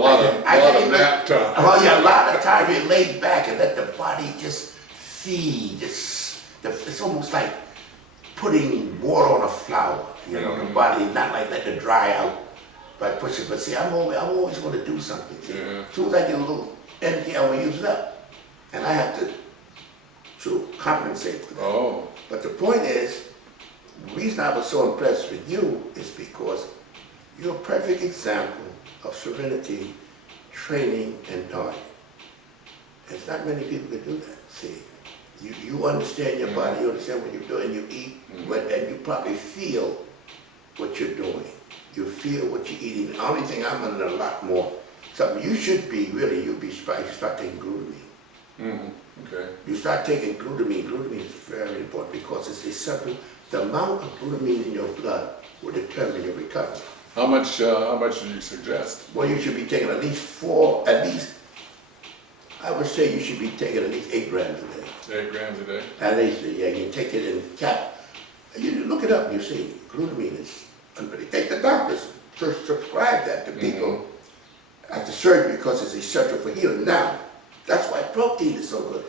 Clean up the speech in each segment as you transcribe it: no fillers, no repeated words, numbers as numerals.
lot of nap time. Well, yeah, a lot of time you lay back and let the body just feed. It's almost like putting water on a flower. You know, the body, not like letting it dry out by pushing. But see, I'm always going to do something. See? Yeah. As soon as I get a little energy, I will use it up. And I have to compensate for that. Oh. But the point is, the reason I was so impressed with you is because you're a perfect example of serenity, training, and diet. There's not many people can do that. See, you understand your body, you understand what you're doing, you eat, and you probably feel what you're doing. You feel what you're eating. The only thing I'm under a lot more, something you should be, really, you'll be surprised, you start taking glutamine. Okay. You start taking glutamine. Glutamine is very important because it's a simple, the amount of glutamine in your blood will determine your recovery. How much do you suggest? Well, you should be taking at least, I would say you should be taking at least 8 grams a day. 8 grams a day? At least, yeah, you take it in cap. You look it up, you see, glutamine is unbelievable. The doctors prescribe that to people after surgery because it's essential for healing. Now, that's why protein is so good.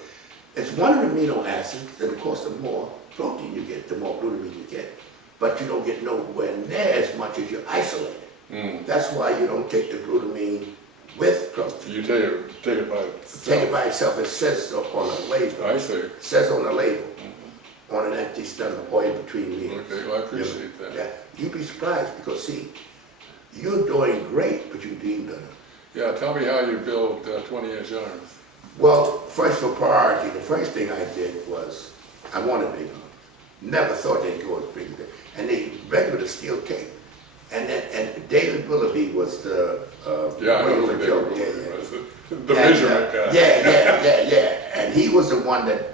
It's one of the amino acids, and of course the more protein you get, the more glutamine you get. But you don't get nowhere near as much as you're isolated. That's why you don't take the glutamine with protein. You take it by itself. Take it by itself. It says on the label. I see. It says on the label, on an empty stomach or in between meals. Okay, well I appreciate that. Yeah, you'd be surprised because see, you're doing great, but you need better. Yeah, tell me how you build 20-inch arms. Well, first for priority, the first thing I did was, I wanted big arms. Never thought they'd go as big as that. And they regular steel tape. And David Willoughby was the Yeah, I know who David Willoughby was. The measurement guy. Yeah. And he was the one that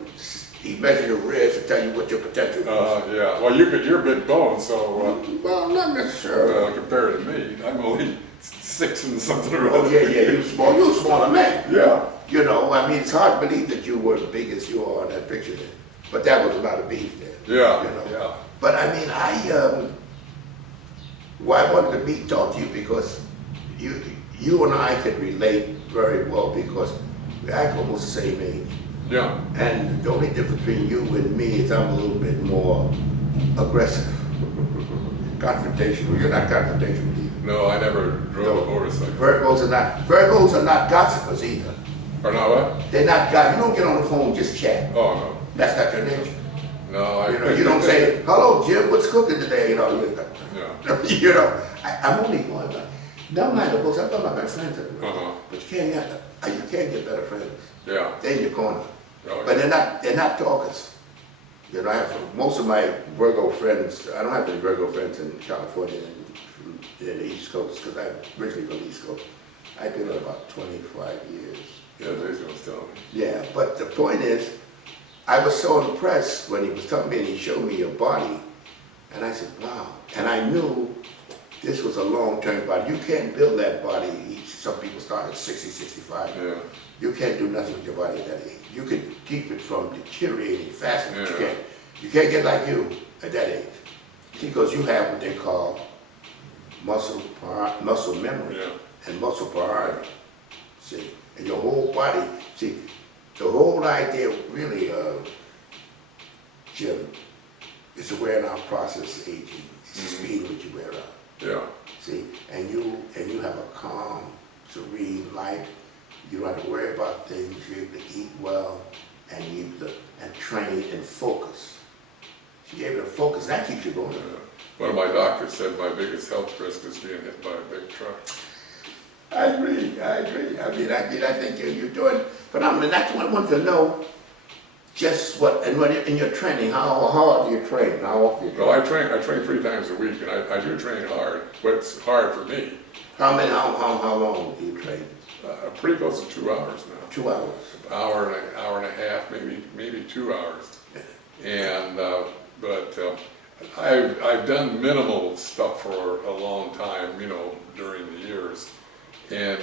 he measured your ribs to tell you what your potential was. Yeah. Well, you're big bone, so. Well, not necessarily. Compared to me, I'm only 6 and something or Oh other. yeah, you're small. You're a smaller man. Yeah. You know, I mean, it's hard to believe that you were as big as you are in that picture there. But that was a lot of beef there. Yeah. You know? Yeah. But I mean, I wanted to talk to you because you and I could relate very well because we act almost the same age. Yeah. And the only difference between you and me is I'm a little bit more aggressive, confrontational. You're not confrontational either. No, I never drove a motorcycle. Virgos are not gossipers either. Or not what? They're not gossipers. You don't get on the phone and just chat. Oh no. That's not your nature. No, You don't say, hello Jim, what's cooking today? Yeah. I'm only going by. Never mind the books, I'm talking about my friends everywhere. But you can't get better friends. Yeah. They're in your corner. Oh, But they're not talkers. You know, I have most of my Virgo friends, I don't have any Virgo friends in California and in the East Coast, because I'm originally from the East Coast. I've been there about 25 years. Yeah, Jason was telling me. Yeah, but the point is, I was so impressed when he was telling me and he showed me your body, and I said, wow. And I knew this was a long-term body. You can't build that body. Some people start at 60, 65. Yeah. You can't do nothing with your body at that age. You can keep it from deteriorating faster, but you can't get like you at that age. Because you have what they call muscle memory and muscle priority. See, and your whole body, see, the whole idea really of Jim is the wear out process of aging. It's the speed at which you wear out. Yeah. See, and you have a calm, serene life. You don't have to worry about things. You're able to eat well and train and focus. So you're able to focus. That keeps you going. One of my doctors said my biggest health risk is being hit by a big truck. I agree. I think you're doing phenomenal. That's what I want to know. Just in your training, how hard do you train? How often do you train? Well, I train 3 times a week, and I do train hard, but it's hard for me. How long do you train? Pretty close to 2 hours now. 2 hours. Hour and a half, maybe 2 hours. And but I've done minimal stuff for a long time, during the years, and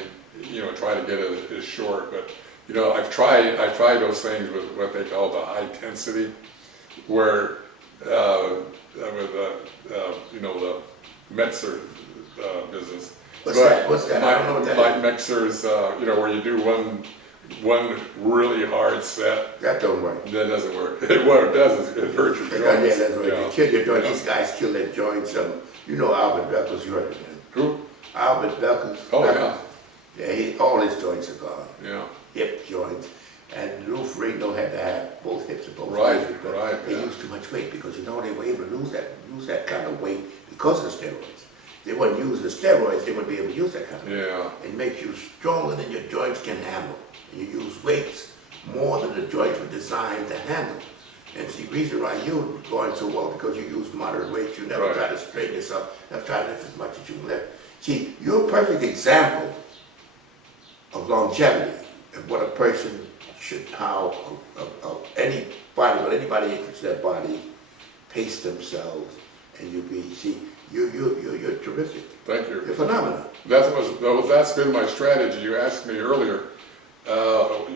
try to get it as short. But I've tried those things with what they call the high intensity, where with the Metzer business, What's that? What's that? I don't know what that Like is. mixers, you know, where you do one really hard set. That don't work. That doesn't work. What it does is it hurts your joints. Yeah, that's right. Yeah. They kill your joints. These guys kill their joints. You know Albert Beckles, you heard of him. Who? Albert Beckles. Oh, yeah. Yeah, all his joints are gone. Yeah. Hip joints. And Lou Ferrigno had to have both hips and both Right, legs because right, they yeah. used too much weight because, you know, they were able to lose that kind of weight because of the steroids. They wouldn't use the steroids, they wouldn't be able to use that kind of weight. Yeah. It makes you stronger than your joints can handle. And you use weights more than the joints were designed to handle. And the reason why you're going so well because you use moderate weights. You never Right. try to straighten yourself, never try to lift as much as you can lift. See, you're a perfect example of longevity and what a person should, how anybody interested in their body, pace themselves, and you're terrific. Thank you. You're phenomenal. That's been my strategy. You asked me earlier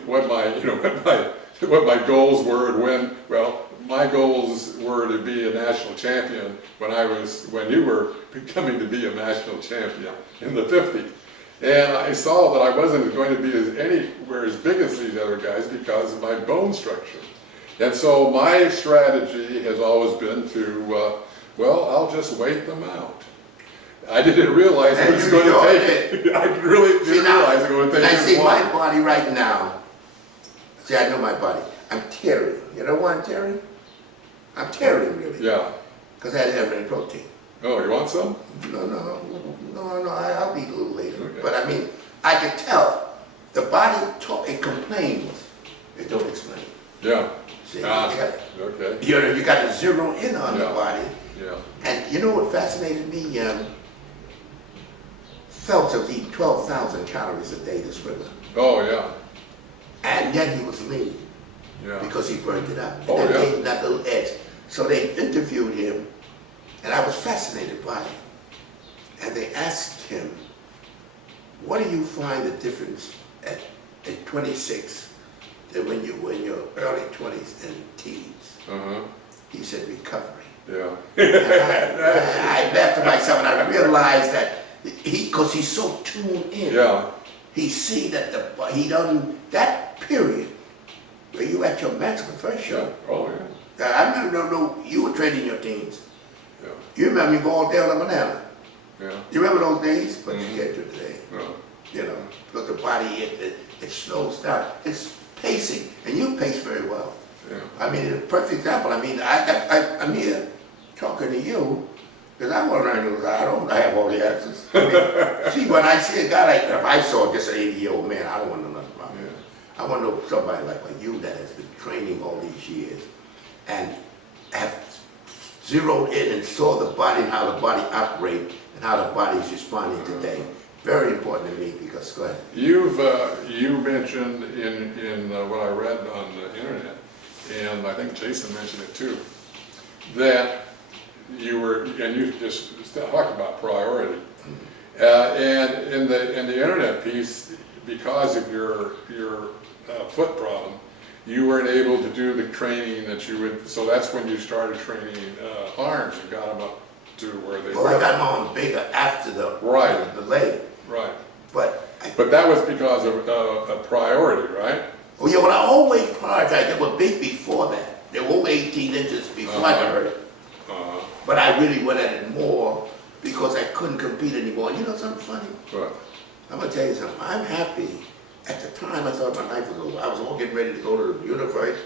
what my goals were and when. Well, my goals were to be a national champion when you were becoming to be a national champion in the 50s. And I saw that I wasn't going to be anywhere as big as these other guys because of my bone structure. And so my strategy has always been to, I'll just wait them out. I didn't realize it was going to take. I really didn't realize it was going to take. I see this my long. body right now. See, I know my body. I'm tearing. You know why I'm tearing? I'm tearing really. Yeah. Because I didn't have any protein. Oh, you want some? No. I'll eat a little later. Okay. But I mean, I could tell the body it complains. It don't explain. Yeah. See, Okay. you got to zero in on the Yeah. body. Yeah. And you know what fascinated me? Phelps was eating 12,000 calories a day, this swimmer. Oh, yeah. And yet he was lean Yeah. because he burned it up. And Oh, that yeah. gave him that little edge. So they interviewed him, and I was fascinated by it. And they asked him, what do you find the difference at 26 than when you were in your early 20s and teens? Uh-huh. He said, recovery. Yeah. I laughed to myself and I realized that because he's so tuned in. Yeah. He see that he done that period where you at your maximum threshold. Yeah. Oh, yeah. I remember you were training your teens. Yeah. You remember me go all day on a banana. Yeah. You remember those days? But Mhm. you can't do it today. No. You know, because the body, it slows down. It's pacing, and you pace very well. Yeah. I mean, a perfect example. I mean, I'm here talking to you because I want to learn those. I don't have all the answers. I mean, see, when I see a guy like, if I saw just an 80-year-old man, I don't want to know nothing about him. Yeah. I want to know somebody like you that has been training all these years and have zeroed in and saw the body and how the body operates and how the body is responding today. Very important to me because, go ahead. You mentioned in what I read on the internet, and I think Jason mentioned it too, that you just talked about priority, and in the internet piece, because of your foot problem, you weren't able to do the training that you would. So that's when you started training arms and got them up to where they Well, were. I got them on bigger after the leg. Right. But that was because of a priority, right? oh yeah, well I always prioritized. They were big before that. They were over 18 inches before I got hurt. But I really went at it more because I couldn't compete anymore. And you know something funny? Right. I'm gonna tell you something. I'm happy. At the time, I thought my life was over. I was all getting ready to go to the universe,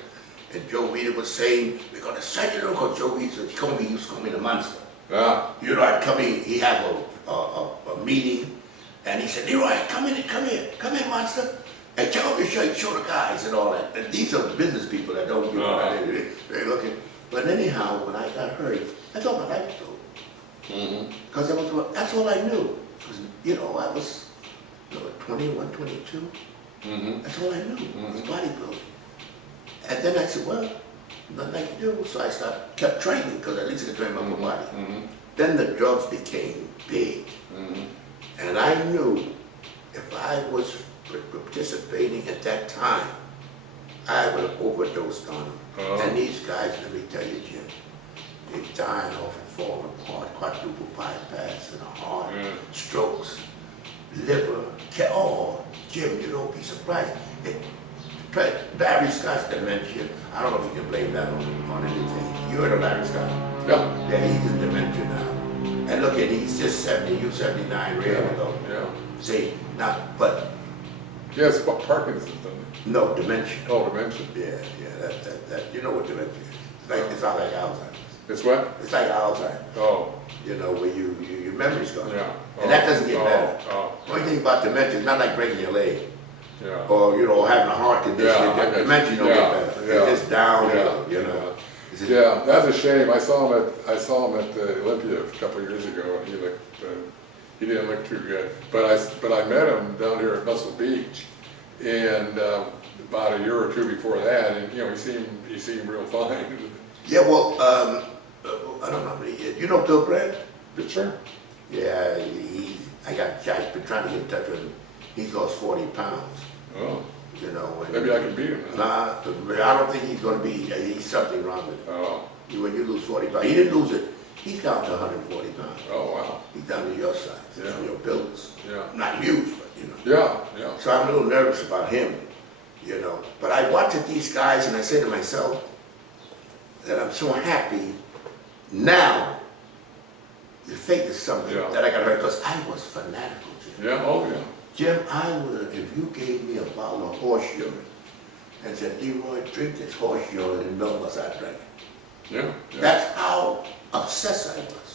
and Joe Weider was saying, "We're gonna send you," because Joe Weider used to call me the monster. Yeah. You know, I'd come in. He had a meeting, and he said, "Leroy, come here, monster." And take off your shirt, show the guys and all that. And these are business people that don't, they're looking. But anyhow, when I got hurt, I thought my life was over. Because that's all I knew. Because, I was 21, 22. That's all I knew, was bodybuilding. And then I said, well, nothing I can do. So I kept training, because at least I could train my whole body. Then the drugs became big. And I knew if I was participating at that time, I would have overdosed on them. And these guys, let me tell you, Jim, they're dying off and falling apart, quadruple bypass and heart, strokes. liver, oh, Jim, you don't be surprised. Larry Scott's dementia, I don't know if you can blame that on anything. You heard of Larry Scott? Yeah. Yeah, he's in dementia now. And look at, he's just 70, you 79, ready to go. Yeah. See, now, but Yes, but Parkinson's, doesn't it? no, dementia. Oh, dementia. Yeah, that, you know what dementia is. It's not like Alzheimer's. It's what? It's like Alzheimer's. Oh, You know, where your memory's gone. yeah. And that doesn't get Oh, better. Oh, The only thing about dementia is not like breaking your leg yeah. or, you know, having a heart condition. Yeah, I got you. Dementia don't Yeah, get better. yeah. It's just downhill, Yeah, you know. It's just- Yeah, that's a shame. I saw him at the Olympia a couple of years ago, and he didn't look too good. But I met him down here at Muscle Beach, and about a year or two before that, and you know, he seemed real fine. Yeah, well, I don't know, you know Bill Grant? But sure. Yeah, I've been trying to get in touch with him. He's lost 40 pounds, Oh, you know. And, maybe I can beat him now. nah, I don't think he's going to be, he's something wrong with him. Oh, When you lose 40 pounds, he didn't lose it. He's down to 140 pounds. oh wow. He's down to your size, Yeah. your builders. Yeah. Not huge, but you know. Yeah, yeah. So I'm a little nervous about him, you know. But I watch at these guys and I say to myself that I'm so happy now. The faith is something Yeah. that I got hurt because I was fanatical, Jim. Yeah, oh yeah. Jim, I would, if you gave me a bottle of horse urine and said, Leroy, drink this horse urine and know what I drank. Yeah, yeah. That's how obsessed I was.